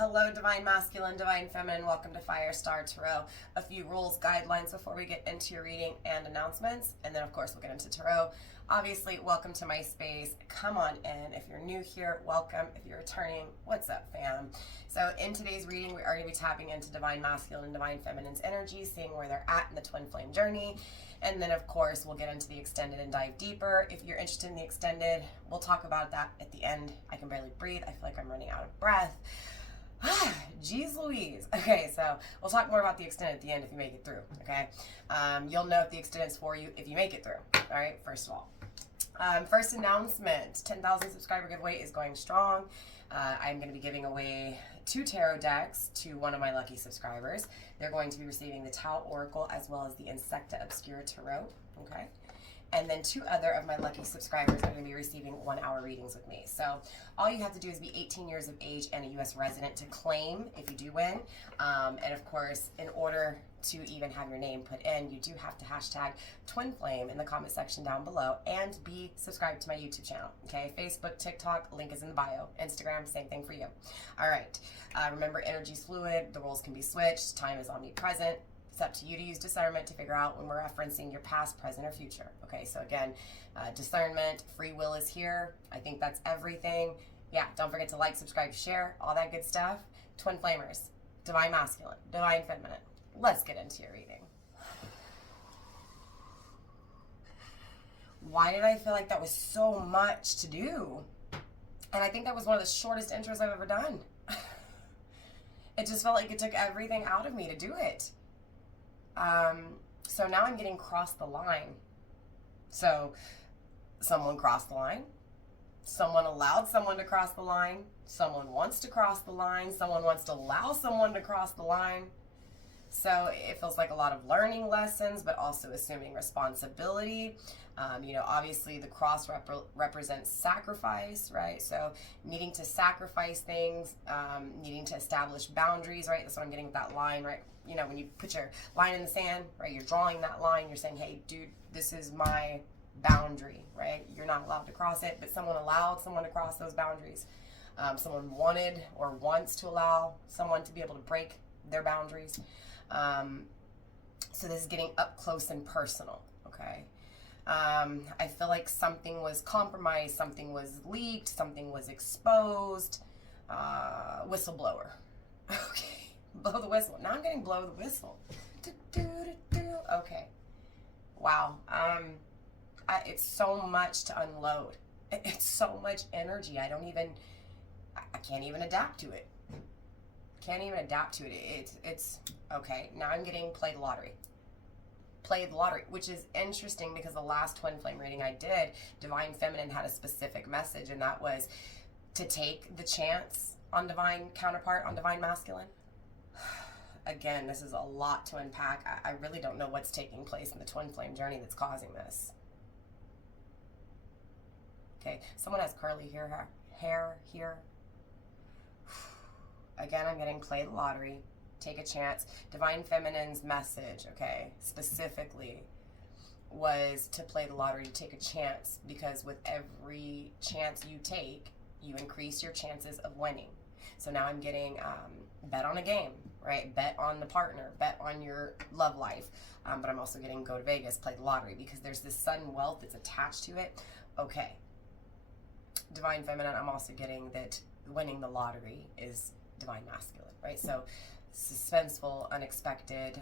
Hello, Divine Masculine, Divine Feminine. Welcome to Firestar Tarot. A few rules, guidelines before we get into your reading and announcements. And then, of course, we'll get into tarot. Obviously, welcome to my space. Come on in. If you're new here, welcome. If you're returning, what's up, fam? So in today's reading, we are going to be tapping into Divine Masculine and Divine Feminine's energy, seeing where they're at in the twin flame journey. And then, of course, we'll get into the extended and dive deeper. If you're interested in the extended, we'll talk about that at the end. I can barely breathe. I feel like I'm running out of breath. Jeez Louise. Okay, so we'll talk more about the extended at the end if you make it through, okay? You'll know if the extended's for you if you make it through, all right, first of all. First announcement, 10,000 subscriber giveaway is going strong. I'm going to be giving away 2 tarot decks to one of my lucky subscribers. They're going to be receiving the Tau Oracle as well as the Insecta Obscura Tarot, okay? And then 2 other of my lucky subscribers are going to be receiving 1-hour readings with me. So all you have to do is be 18 years of age and a U.S. resident to claim if you do win. And of course, in order to even have your name put in, you do have to hashtag Twin Flame in the comment section down below and be subscribed to my YouTube channel. Okay, Facebook, TikTok, link is in the bio. Instagram, same thing for you. All right. Remember, energy's fluid. The roles can be switched. Time is omnipresent. It's up to you to use discernment to figure out when we're referencing your past, present, or future. Okay, so again, discernment, free will is here. I think that's everything. Yeah, don't forget to like, subscribe, share, all that good stuff. Twin Flamers, Divine Masculine, Divine Feminine. Let's get into your reading. Why did I feel like that was so much to do? And I think that was one of the shortest intros I've ever done. It just felt like it took everything out of me to do it. So now I'm getting crossed the line. So someone crossed the line. Someone allowed someone to cross the line. Someone wants to cross the line. Someone wants to allow someone to cross the line. So it feels like a lot of learning lessons, but also assuming responsibility. Obviously the cross represents sacrifice, right? So needing to sacrifice things, needing to establish boundaries, right? That's what I'm getting with that line, right? When you put your line in the sand, right? You're drawing that line. You're saying, hey, dude, this is my boundary, right? You're not allowed to cross it, but someone allowed someone to cross those boundaries. Someone wanted or wants to allow someone to be able to break their boundaries. So this is getting up close and personal, okay? I feel like something was compromised, something was leaked, something was exposed. Whistleblower. Okay, blow the whistle. Now I'm getting blow the whistle. Okay. Wow. It's so much to unload. It's so much energy. I can't even adapt to it. Can't even adapt to it. It's okay. Now I'm getting played lottery. Played lottery, which is interesting because the last twin flame reading I did, Divine Feminine had a specific message, and that was to take the chance on Divine counterpart, on Divine Masculine. Again, this is a lot to unpack. I really don't know what's taking place in the twin flame journey that's causing this. Okay, someone has curly hair here. Again, I'm getting play the lottery, take a chance. Divine Feminine's message, okay, specifically was to play the lottery, to take a chance, because with every chance you take, you increase your chances of winning. So now I'm getting bet on a game, right? Bet on the partner, bet on your love life. But I'm also getting go to Vegas, play the lottery, because there's this sudden wealth that's attached to it. Okay. Divine Feminine, I'm also getting that winning the lottery is Divine Masculine, right? So suspenseful, unexpected,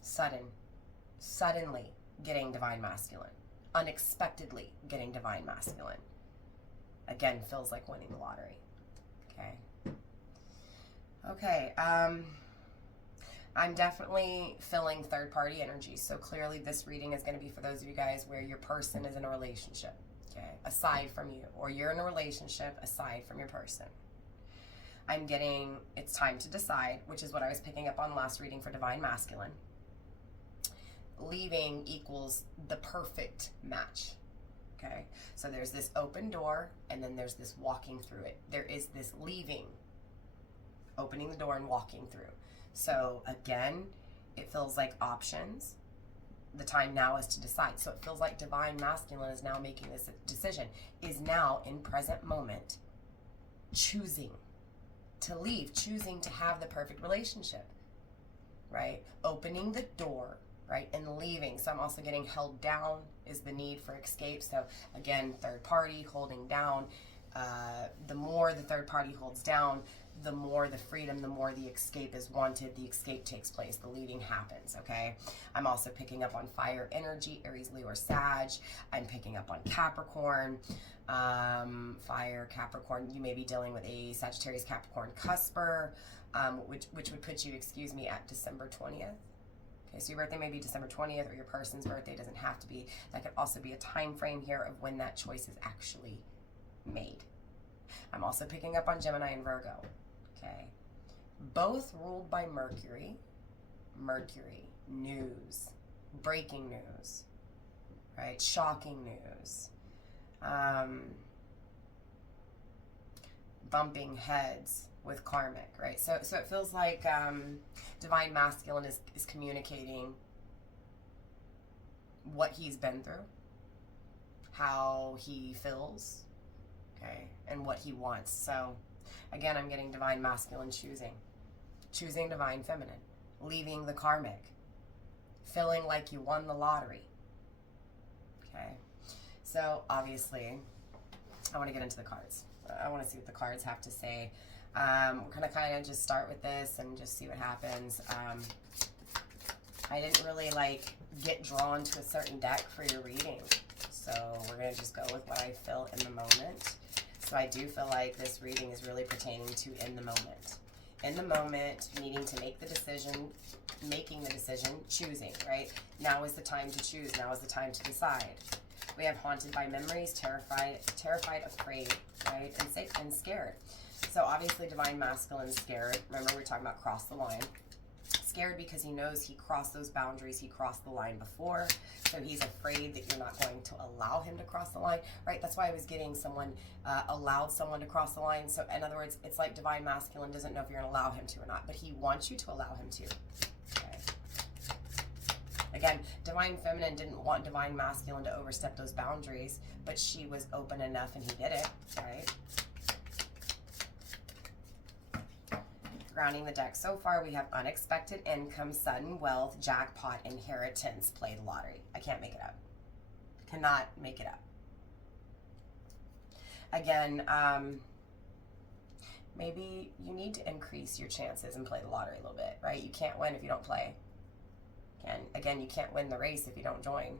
suddenly getting Divine Masculine, unexpectedly getting Divine Masculine. Again, feels like winning the lottery. Okay. I'm definitely feeling third-party energy. So clearly this reading is going to be for those of you guys where your person is in a relationship, okay, aside from you, or you're in a relationship aside from your person. I'm getting it's time to decide, which is what I was picking up on last reading for Divine Masculine. Leaving equals the perfect match. Okay, so there's this open door, and then there's this walking through it. There is this leaving, opening the door and walking through. So again, it feels like options. The time now is to decide. So it feels like Divine Masculine is now making this decision, is now in present moment choosing to leave, choosing to have the perfect relationship, right? Opening the door, right? And leaving. So I'm also getting held down is the need for escape. So again, third party holding down. The more the third party holds down, the more the freedom, the more the escape is wanted, the escape takes place, the leaving happens, okay? I'm also picking up on fire energy, Aries, Leo, or Sag. I'm picking up on Capricorn, fire, Capricorn. You may be dealing with a Sagittarius, Capricorn cusper, which would put you, at December 20th. Okay, so your birthday may be December 20th, or your person's birthday doesn't have to be. That could also be a time frame here of when that choice is actually made. I'm also picking up on Gemini and Virgo. Okay, both ruled by Mercury. Mercury, news, breaking news, right? Shocking news, bumping heads with karmic, right? So it feels like divine masculine is communicating what he's been through, how he feels, okay, and what he wants. So again, I'm getting divine masculine choosing divine feminine, leaving the karmic, feeling like you won the lottery. Okay, so obviously I want to get into the cards. I want to see what the cards have to say. We're gonna kind of just start with this and just see what happens. I didn't really get drawn to a certain deck for your reading, so we're gonna just go with what I feel in the moment. So I do feel like this reading is really pertaining to in the moment. In the moment, needing to make the decision, making the decision, choosing, right? Now is the time to choose. Now is the time to decide. We have haunted by memories, terrified, afraid, right? And scared. So obviously divine masculine is scared. Remember, we're talking about cross the line. Scared because he knows he crossed those boundaries, he crossed the line before, so he's afraid that you're not going to allow him to cross the line, right? That's why I was getting someone allowed someone to cross the line. So in other words, it's like divine masculine doesn't know if you're going to allow him to or not, but he wants you to allow him to. Okay. Again, divine feminine didn't want divine masculine to overstep those boundaries, but she was open enough and he did it, right? Grounding the deck so far, we have unexpected income, sudden wealth, jackpot, inheritance, play the lottery. I can't make it up. Cannot make it up. Again, maybe you need to increase your chances and play the lottery a little bit, right? You can't win if you don't play. And again, you can't win the race if you don't join.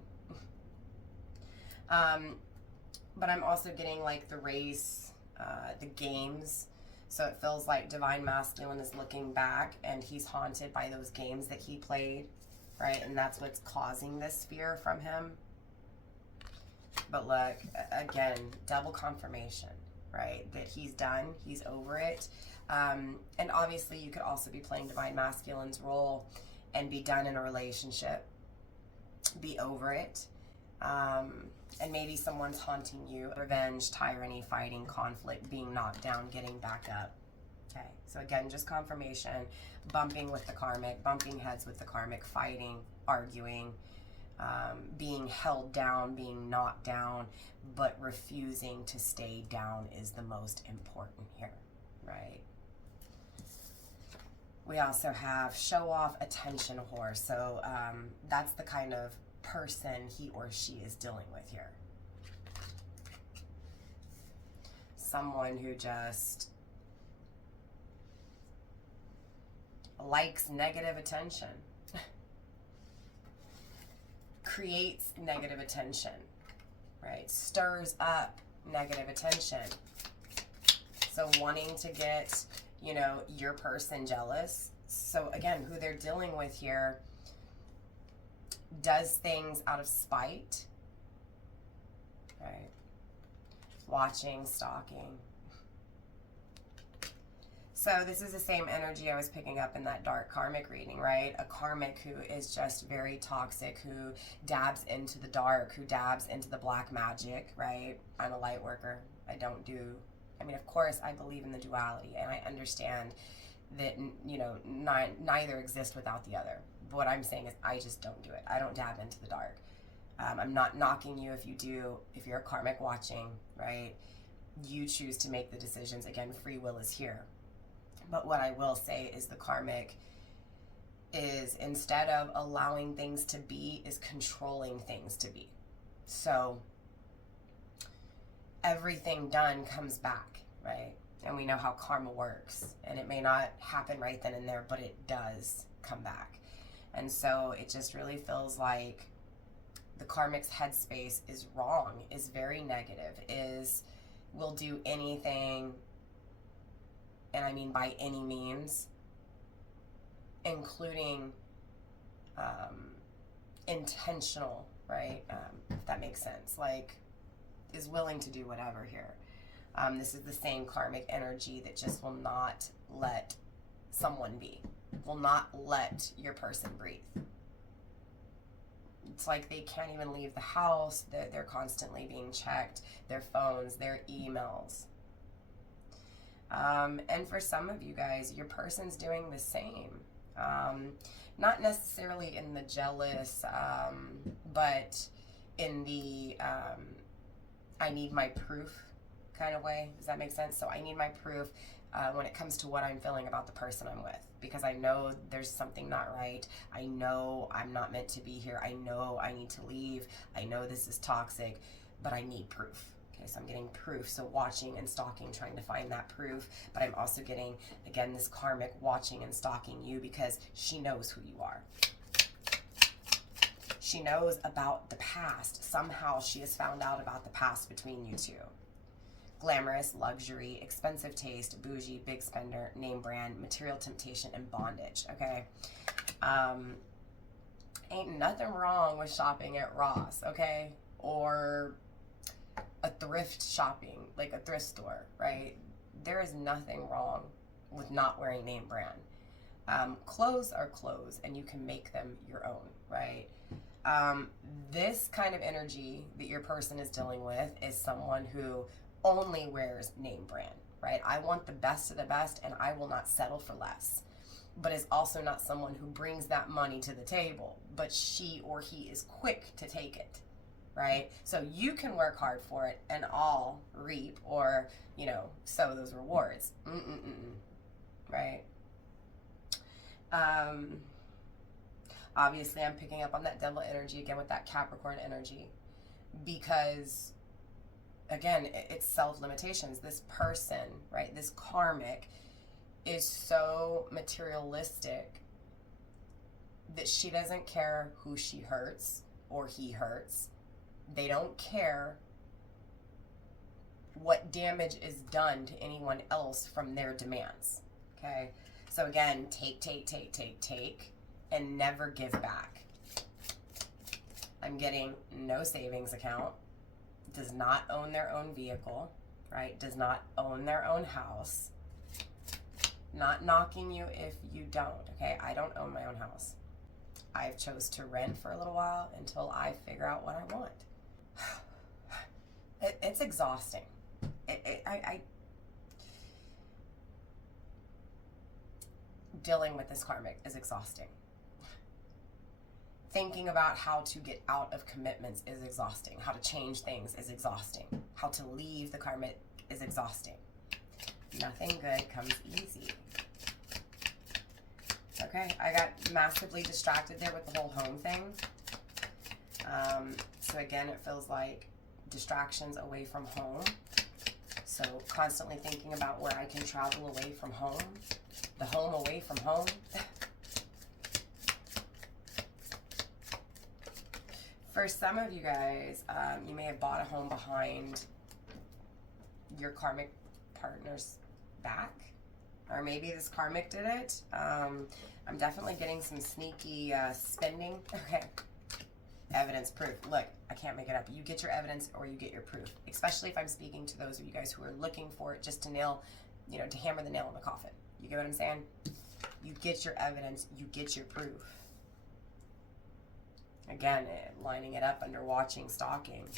But I'm also getting the race, the games. So it feels like divine masculine is looking back and he's haunted by those games that he played, right? And that's what's causing this fear from him. But look, again, double confirmation, right? That he's done, he's over it. And obviously you could also be playing divine masculine's role and be done in a relationship, be over it. And maybe someone's haunting you. Revenge, tyranny, fighting, conflict, being knocked down, getting back up. Okay, so again, just confirmation, bumping with the karmic, bumping heads with the karmic, fighting, arguing, being held down, being knocked down, but refusing to stay down is the most important here, right? We also have show off, attention whore. So that's the kind of person he or she is dealing with here. Someone who just likes negative attention, creates negative attention, right? Stirs up negative attention. So wanting to get, your person jealous. So again, who they're dealing with here does things out of spite, right? Watching, stalking. So this is the same energy I was picking up in that dark karmic reading, right? A karmic who is just very toxic, who dabs into the dark, who dabs into the black magic, right? I'm a light worker. Of course I believe in the duality and I understand that, neither exist without the other. But what I'm saying is I just don't do it. I don't dab into the dark. I'm not knocking you if you do, if you're a karmic watching, right? You choose to make the decisions. Again, free will is here. But what I will say is the karmic is, instead of allowing things to be, is controlling things to be. So everything done comes back, right? And we know how karma works. And it may not happen right then and there, but it does come back. And so it just really feels like the karmic's headspace is wrong, is very negative, is will do anything, and I mean by any means, including intentional, right? If that makes sense, like, is willing to do whatever here. This is the same karmic energy that just will not let someone be, will not let your person breathe. It's like they can't even leave the house. They're constantly being checked, their phones, their emails. And for some of you guys, your person's doing the same. Not necessarily in the jealous, but in the I need my proof kind of way. Does that make sense? So I need my proof when it comes to what I'm feeling about the person I'm with, because I know there's something not right. I know I'm not meant to be here. I know I need to leave. I know this is toxic, but I need proof. Okay, so I'm getting proof. So watching and stalking, trying to find that proof. But I'm also getting, again, this karmic watching and stalking you because she knows who you are. She knows about the past. Somehow she has found out about the past between you two. Glamorous, luxury, expensive taste, bougie, big spender, name brand, material temptation, and bondage, okay? Ain't nothing wrong with shopping at Ross, okay? Or a thrift shopping, like a thrift store, right? There is nothing wrong with not wearing name brand. Clothes are clothes, and you can make them your own, right? This kind of energy that your person is dealing with is someone who only wears name brand, right? I want the best of the best, and I will not settle for less. But is also not someone who brings that money to the table, but she or he is quick to take it, right? So you can work hard for it and all reap, or, you know, sow those rewards. Right? Obviously, I'm picking up on that devil energy again with that Capricorn energy, because again, it's self-limitations. This person, right, this karmic is so materialistic that she doesn't care who she hurts or he hurts. They don't care what damage is done to anyone else from their demands, okay? So again, take, and never give back. I'm getting no savings account, does not own their own vehicle, right? Does not own their own house. Not knocking you if you don't, okay? I don't own my own house. I've chose to rent for a little while until I figure out what I want. It's exhausting. Dealing with this karmic is exhausting. Thinking about how to get out of commitments is exhausting. How to change things is exhausting. How to leave the karmic is exhausting. Nothing good comes easy. Okay, I got massively distracted there with the whole home thing. So again, it feels like distractions away from home. So constantly thinking about where I can travel away from home. The home away from home. For some of you guys, you may have bought a home behind your karmic partner's back, or maybe this karmic did it. I'm definitely getting some sneaky spending. Okay, evidence, proof. Look, I can't make it up. You get your evidence or you get your proof, especially if I'm speaking to those of you guys who are looking for it just to nail, you know, to hammer the nail in the coffin. You get what I'm saying? You get your evidence, you get your proof. Again, lining it up under watching, stalking.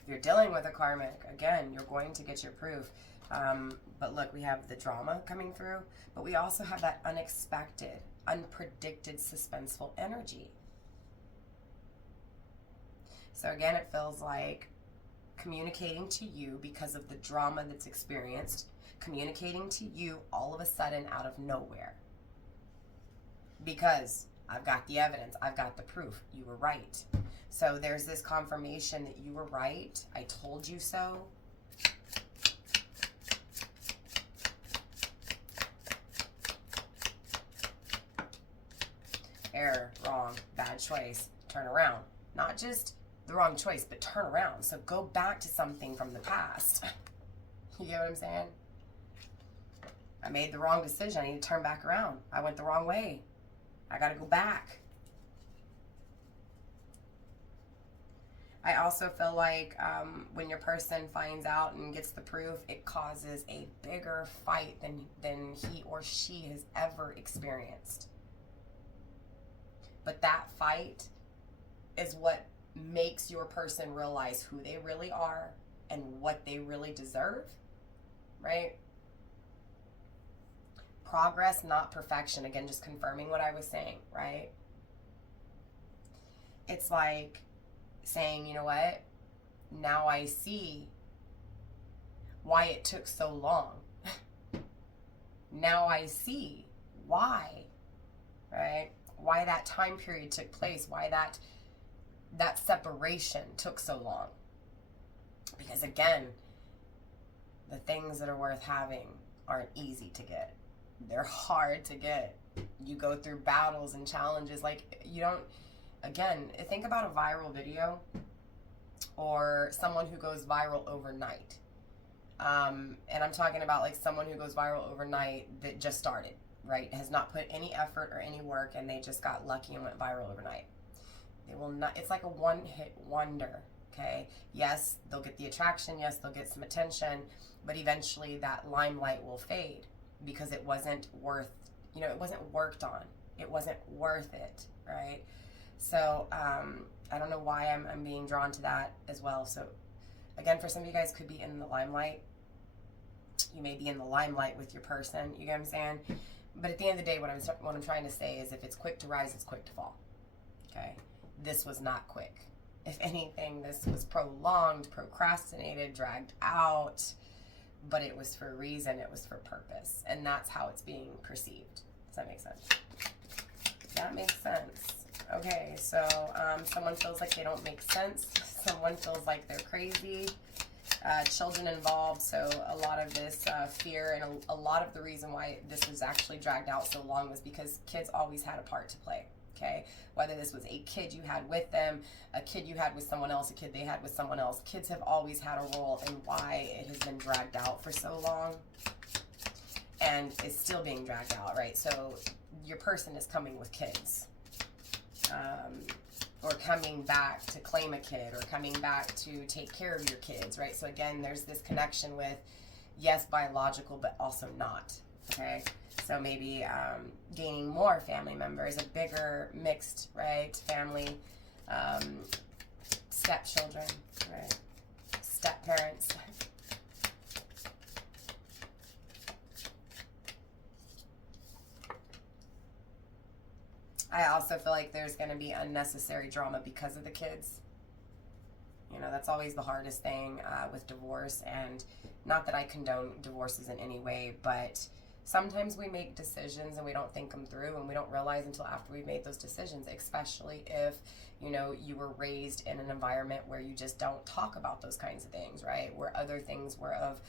If you're dealing with a karmic, again, you're going to get your proof. But look, we have the drama coming through, but we also have that unexpected, unpredicted, suspenseful energy. So again, it feels like communicating to you because of the drama that's experienced, communicating to you all of a sudden out of nowhere. Because I've got the evidence, I've got the proof, you were right. So there's this confirmation that you were right, I told you so. Error, wrong, bad choice, turn around. Not just the wrong choice, but turn around. So go back to something from the past. You get what I'm saying? I made the wrong decision. I need to turn back around. I went the wrong way. I got to go back. I also feel like when your person finds out and gets the proof, it causes a bigger fight than he or she has ever experienced. But that fight is what makes your person realize who they really are and what they really deserve, right? Progress, not perfection. Again, just confirming what I was saying, right? It's like saying, you know what? Now I see why it took so long. Now I see why, right? Why that time period took place, why that separation took so long. Because again, the things that are worth having aren't easy to get. They're hard to get. You go through battles and challenges. Like, you don't, again, think about a viral video or someone who goes viral overnight. And I'm talking about like someone who goes viral overnight that just started, right? Has not put any effort or any work, and they just got lucky and went viral overnight. They will not, it's like a one-hit wonder, okay? Yes, they'll get the attraction. Yes, they'll get some attention, but eventually that limelight will fade because it wasn't worth, it wasn't worked on. It wasn't worth it, right? So I don't know why I'm being drawn to that as well. So again, for some of you guys could be in the limelight. You may be in the limelight with your person, you get what I'm saying? But at the end of the day, what I'm trying to say is if it's quick to rise, it's quick to fall, okay? This was not quick. If anything, this was prolonged, procrastinated, dragged out, but it was for a reason, it was for purpose, and that's how it's being perceived. Does that make sense? That makes sense. Okay, so someone feels like they don't make sense. Someone feels like they're crazy. Children involved, so a lot of this fear and a lot of the reason why this was actually dragged out so long was because kids always had a part to play, okay? Whether this was a kid you had with them, a kid you had with someone else, a kid they had with someone else, kids have always had a role in why it has been dragged out for so long, and it's still being dragged out, right? So your person is coming with kids. Or coming back to claim a kid, or coming back to take care of your kids, right? So again, there's this connection with, yes, biological, but also not, okay? So maybe gaining more family members, a bigger mixed, right, family, stepchildren, right, step parents. I also feel like there's going to be unnecessary drama because of the kids. That's always the hardest thing with divorce. And not that I condone divorces in any way, but sometimes we make decisions and we don't think them through, and we don't realize until after we've made those decisions, especially if, you were raised in an environment where you just don't talk about those kinds of things, right? Where other things were of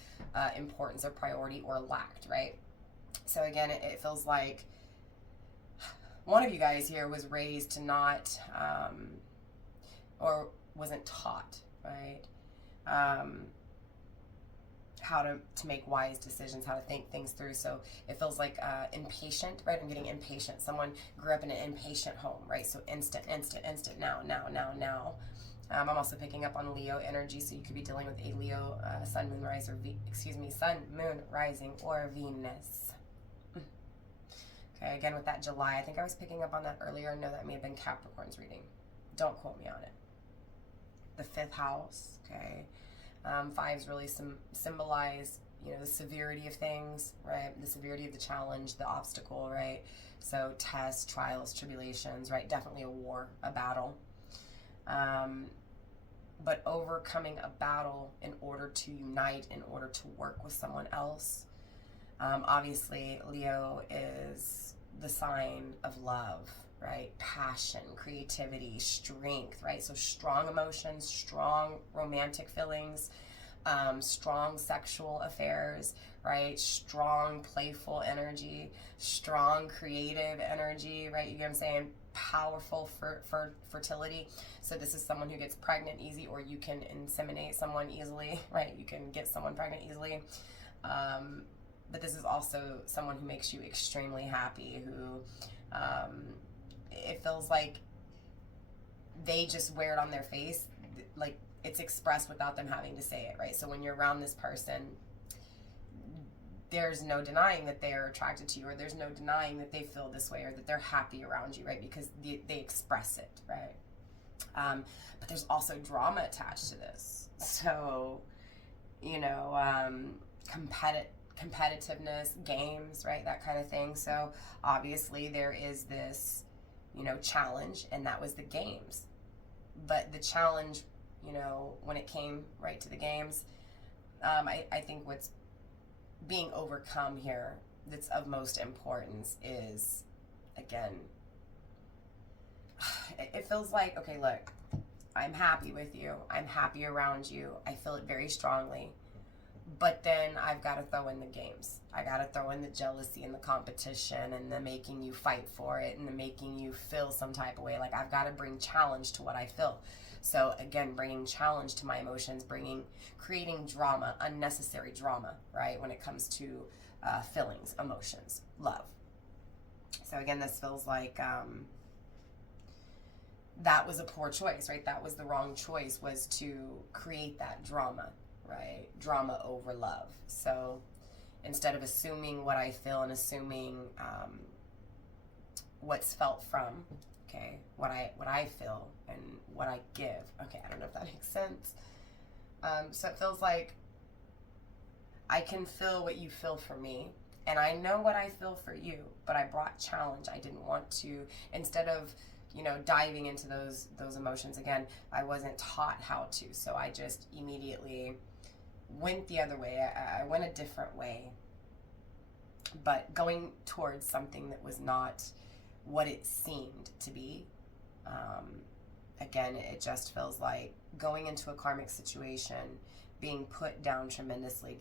importance or priority or lacked, right? So again, it feels like one of you guys here was raised to not, or wasn't taught, right? How to make wise decisions, how to think things through. So it feels like impatient, right? I'm getting impatient. Someone grew up in an impatient home, right? So instant, now. I'm also picking up on Leo energy, so you could be dealing with a Leo sun, moon, rising, or Venus. Okay, again, with that July, I think I was picking up on that earlier. No, that may have been Capricorn's reading. Don't quote me on it. The 5th house, okay? Fives really symbolize, the severity of things, right? The severity of the challenge, the obstacle, right? So tests, trials, tribulations, right? Definitely a war, a battle. but overcoming a battle in order to unite, in order to work with someone else. Obviously, Leo is the sign of love, right? Passion, creativity, strength, right? So strong emotions, strong romantic feelings, strong sexual affairs, right? Strong playful energy, strong creative energy, right? You get what I'm saying? Powerful for fertility. So this is someone who gets pregnant easy, or you can inseminate someone easily, right? You can get someone pregnant easily. But this is also someone who makes you extremely happy, who it feels like they just wear it on their face, like it's expressed without them having to say it, right? So when you're around this person, there's no denying that they're attracted to you, or there's no denying that they feel this way, or that they're happy around you, right? Because they express it, right? But there's also drama attached to this. So, you know, competitiveness, games, right? That kind of thing. So obviously there is this, you know, challenge, and that was the games. But the challenge, you know, when it came right to the games, I think what's being overcome here that's of most importance is, again, it feels like, okay, look, I'm happy with you. I'm happy around you. I feel it very strongly. But then I've got to throw in the games. I got to throw in the jealousy and the competition and the making you fight for it and the making you feel some type of way. Like, I've got to bring challenge to what I feel. So again, bringing challenge to my emotions, creating drama, unnecessary drama, right? When it comes to feelings, emotions, love. So again, this feels like that was a poor choice, right? That was the wrong choice, was to create that drama, right? Drama over love. So instead of assuming what I feel and assuming what's felt from, okay, what I feel and what I give. Okay, I don't know if that makes sense. So it feels like I can feel what you feel for me, and I know what I feel for you, but I brought challenge. I didn't want to, instead of, you know, diving into those emotions again, I wasn't taught how to, so I just immediately went the other way. I went a different way, but going towards something that was not what it seemed to be. Again, it just feels like going into a karmic situation, being put down tremendously,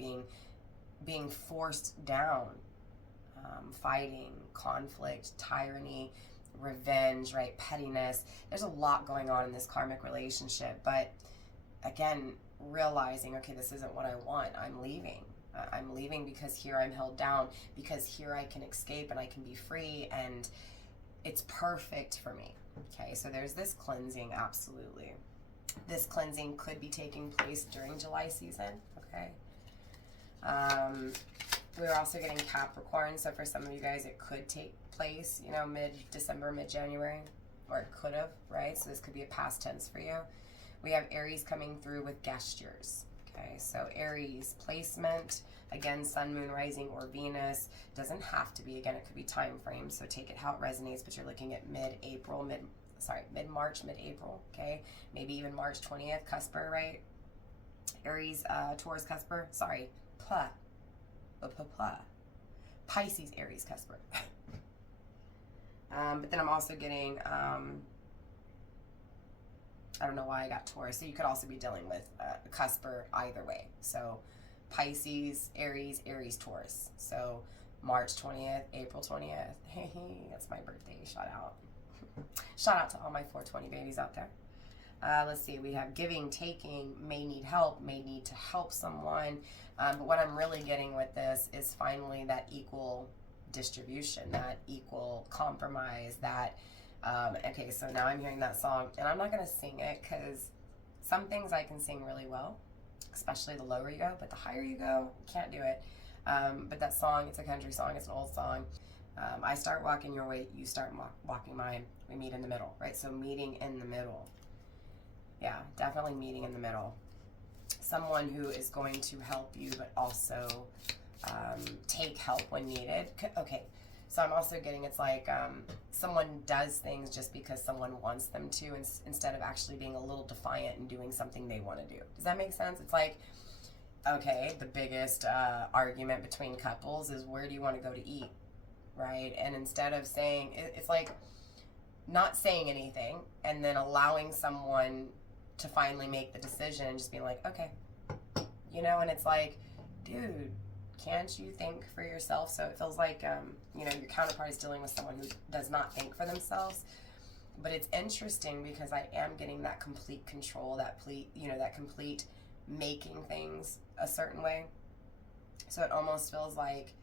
being forced down, fighting, conflict, tyranny, revenge, right? Pettiness. There's a lot going on in this karmic relationship, but again, realizing, okay, this isn't what I want. I'm leaving. I'm leaving because here I'm held down, because here I can escape and I can be free, and it's perfect for me. Okay, so there's this cleansing, absolutely. This cleansing could be taking place during July season, okay? We're also getting Capricorn, so for some of you guys, it could take place, you know, mid-December, mid-January, or it could have, right? So this could be a past tense for you. We have Aries coming through with gestures, okay? So Aries, placement, again, Sun, Moon, Rising, or Venus. Doesn't have to be, again, it could be time frame, so take it how it resonates, but you're looking at mid-March, mid-April, okay? Maybe even March 20th, cusper, right? Aries, Taurus, cusper, sorry, Pisces, Aries, cusper. But then I'm also getting, I don't know why I got Taurus, so you could also be dealing with cusper either way. So Pisces, Aries, Aries, Taurus. So March 20th, April 20th. Hey, that's my birthday. Shout out. Shout out to all my 420 babies out there. Let's see, we have giving, taking, may need help, may need to help someone. But what I'm really getting with this is finally that equal distribution, that equal compromise, that, okay, so now I'm hearing that song, and I'm not going to sing it because some things I can sing really well, especially the lower you go, but the higher you go, can't do it. But that song, it's a country song, it's an old song. I start walking your way, you start walking mine, we meet in the middle, right? So meeting in the middle. Yeah, definitely meeting in the middle. Someone who is going to help you, but also take help when needed. Okay, So I'm also getting it's like someone does things just because someone wants them to, instead of actually being a little defiant and doing something they want to do. Does that make sense? It's like, okay, the biggest argument between couples is, where do you want to go to eat, right? And instead of saying, it's like not saying anything and then allowing someone to finally make the decision and just being like, okay, you know. And it's like, dude, can't you think for yourself? So it feels like, you know, your counterpart is dealing with someone who does not think for themselves. But it's interesting because I am getting that complete control, that complete making things a certain way. So it almost feels like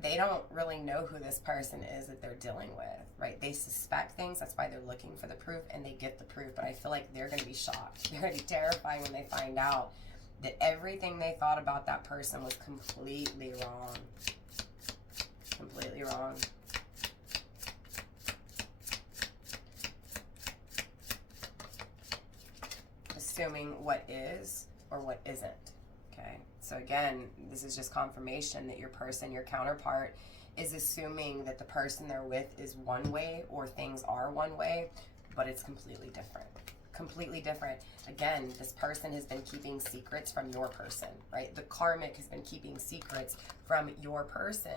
they don't really know who this person is that they're dealing with, right? They suspect things. That's why they're looking for the proof, and they get the proof. But I feel like they're going to be shocked. They're going to be terrified when they find out that everything they thought about that person was completely wrong. Completely wrong. Assuming what is or what isn't. Okay. So again, this is just confirmation that your person, your counterpart, is assuming that the person they're with is one way, or things are one way, but it's completely different. Completely different. Again, this person has been keeping secrets from your person, right? The karmic has been keeping secrets from your person.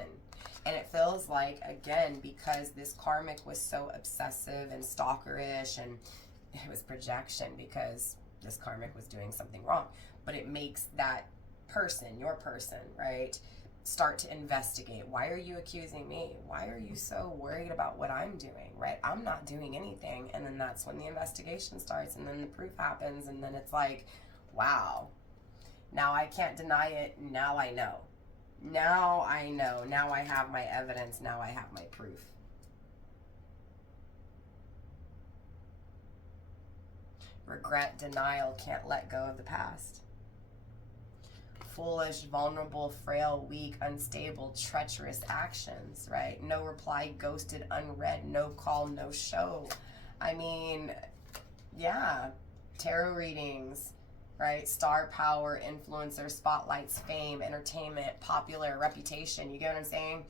And it feels like, again, because this karmic was so obsessive and stalkerish, and it was projection because this karmic was doing something wrong. But it makes that person, your person, right, start to investigate. Why are you accusing me? Why are you so worried about what I'm doing, right? I'm not doing anything. And then that's when the investigation starts, and then the proof happens, and then it's like, wow, now I can't deny it. Now I know. Now I know. Now I have my evidence. Now I have my proof. Regret, denial, can't let go of the past. Foolish, vulnerable, frail, weak, unstable, treacherous actions, right? No reply, ghosted, unread, no call, no show. I mean, yeah, tarot readings, right? Star power, influencer, spotlights, fame, entertainment, popular, reputation. You get what I'm saying?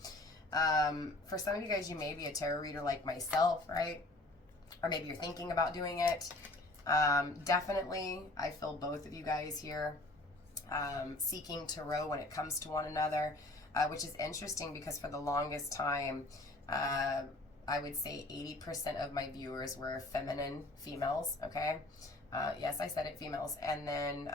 For some of you guys, you may be a tarot reader like myself, right? Or maybe you're thinking about doing it. Definitely, I feel both of you guys here. Seeking tarot when it comes to one another, which is interesting because for the longest time, I would say 80% of my viewers were feminine females, okay? Yes, I said it, females. And then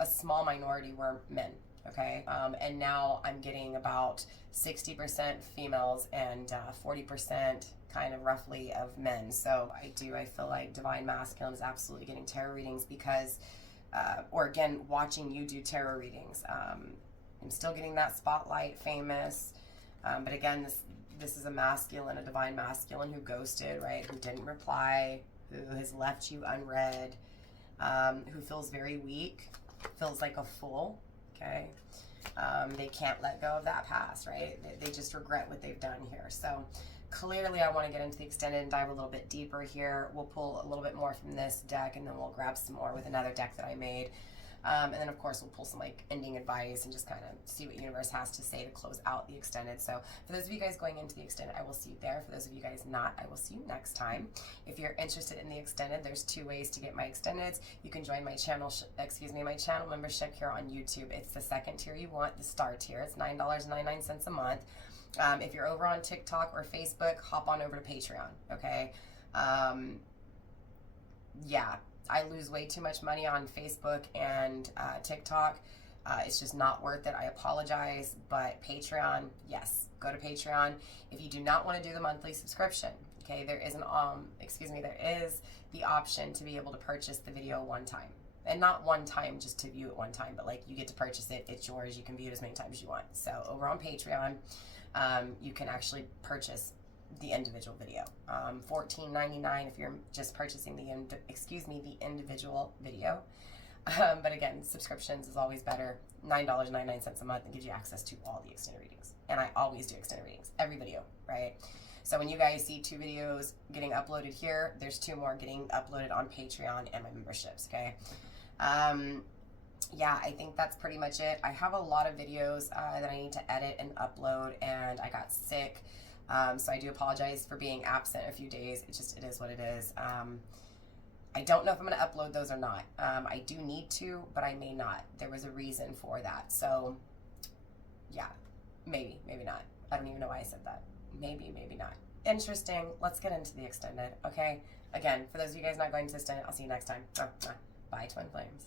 a small minority were men, okay? And now I'm getting about 60% females and 40% kind of roughly of men. So I feel like Divine Masculine is absolutely getting tarot readings because or again, watching you do tarot readings. I'm still getting that spotlight, famous. But again, this is a masculine, a divine masculine who ghosted, right? Who didn't reply, who has left you unread, who feels very weak, feels like a fool, okay? They can't let go of that past, right? They just regret what they've done here. So clearly I want to get into the extended and dive a little bit deeper here. We'll pull a little bit more from this deck, and then we'll grab some more with another deck that I made. And then of course we'll pull some like ending advice and just kind of see what universe has to say to close out the extended. So for those of you guys going into the extended, I will see you there. For those of you guys not, I will see you next time. If you're interested in the extended, there's two ways to get my extendeds. You can join my channel, my channel membership here on YouTube. It's the second tier you want, the star tier. It's $9.99 a month. If you're over on TikTok or Facebook, hop on over to Patreon, okay? Yeah, I lose way too much money on Facebook and TikTok. It's just not worth it. I apologize, but Patreon, yes, go to Patreon. If you do not want to do the monthly subscription, okay, there is there is the option to be able to purchase the video one time. And not one time just to view it one time, but like you get to purchase it, it's yours, you can view it as many times as you want. So over on Patreon, you can actually purchase the individual video. $14.99 if you're just purchasing the individual video. But again, subscriptions is always better. $9.99 a month and gives you access to all the extended readings. And I always do extended readings, every video, right? So when you guys see 2 videos getting uploaded here, there's 2 more getting uploaded on Patreon and my memberships, okay? yeah, I think that's pretty much it. I have a lot of videos that I need to edit and upload, and I got sick. So I do apologize for being absent a few days. It is what it is. I don't know if I'm going to upload those or not. I do need to, but I may not. There was a reason for that. So yeah, maybe not. I don't even know why I said that. Maybe not. Interesting. Let's get into the extended, okay? Again, for those of you guys not going to extended, I'll see you next time. Bye, Twin Flames.